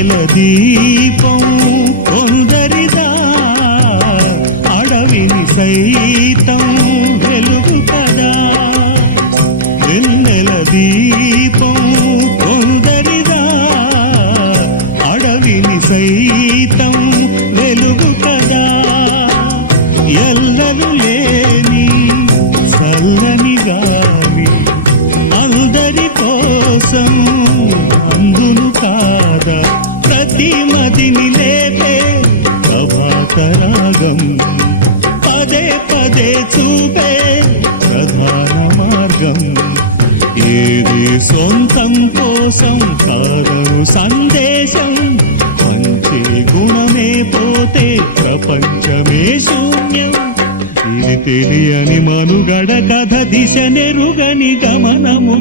వెన్నెల దీపం కొందరిదా అడవిని సైతం వెలుగు కదా వెన్నెల దీపం కొందరిదా అడవిని సైతం వెలుగు కదా ఎల్లలు లేని చల్లని గాలి అందరి కోసం అందును కాదా ప్రతి మదిని లేపే ప్రభాత రాగం పదే పదే చూపే ప్రధాన మార్గం ఏది సొంతం కోసం కాదను సందేశం మంచి గుణమే పోతే ప్రపంచమే శూన్యం ఇది తెలియని మనుగడ కథ దిశ నెరుగని గమనము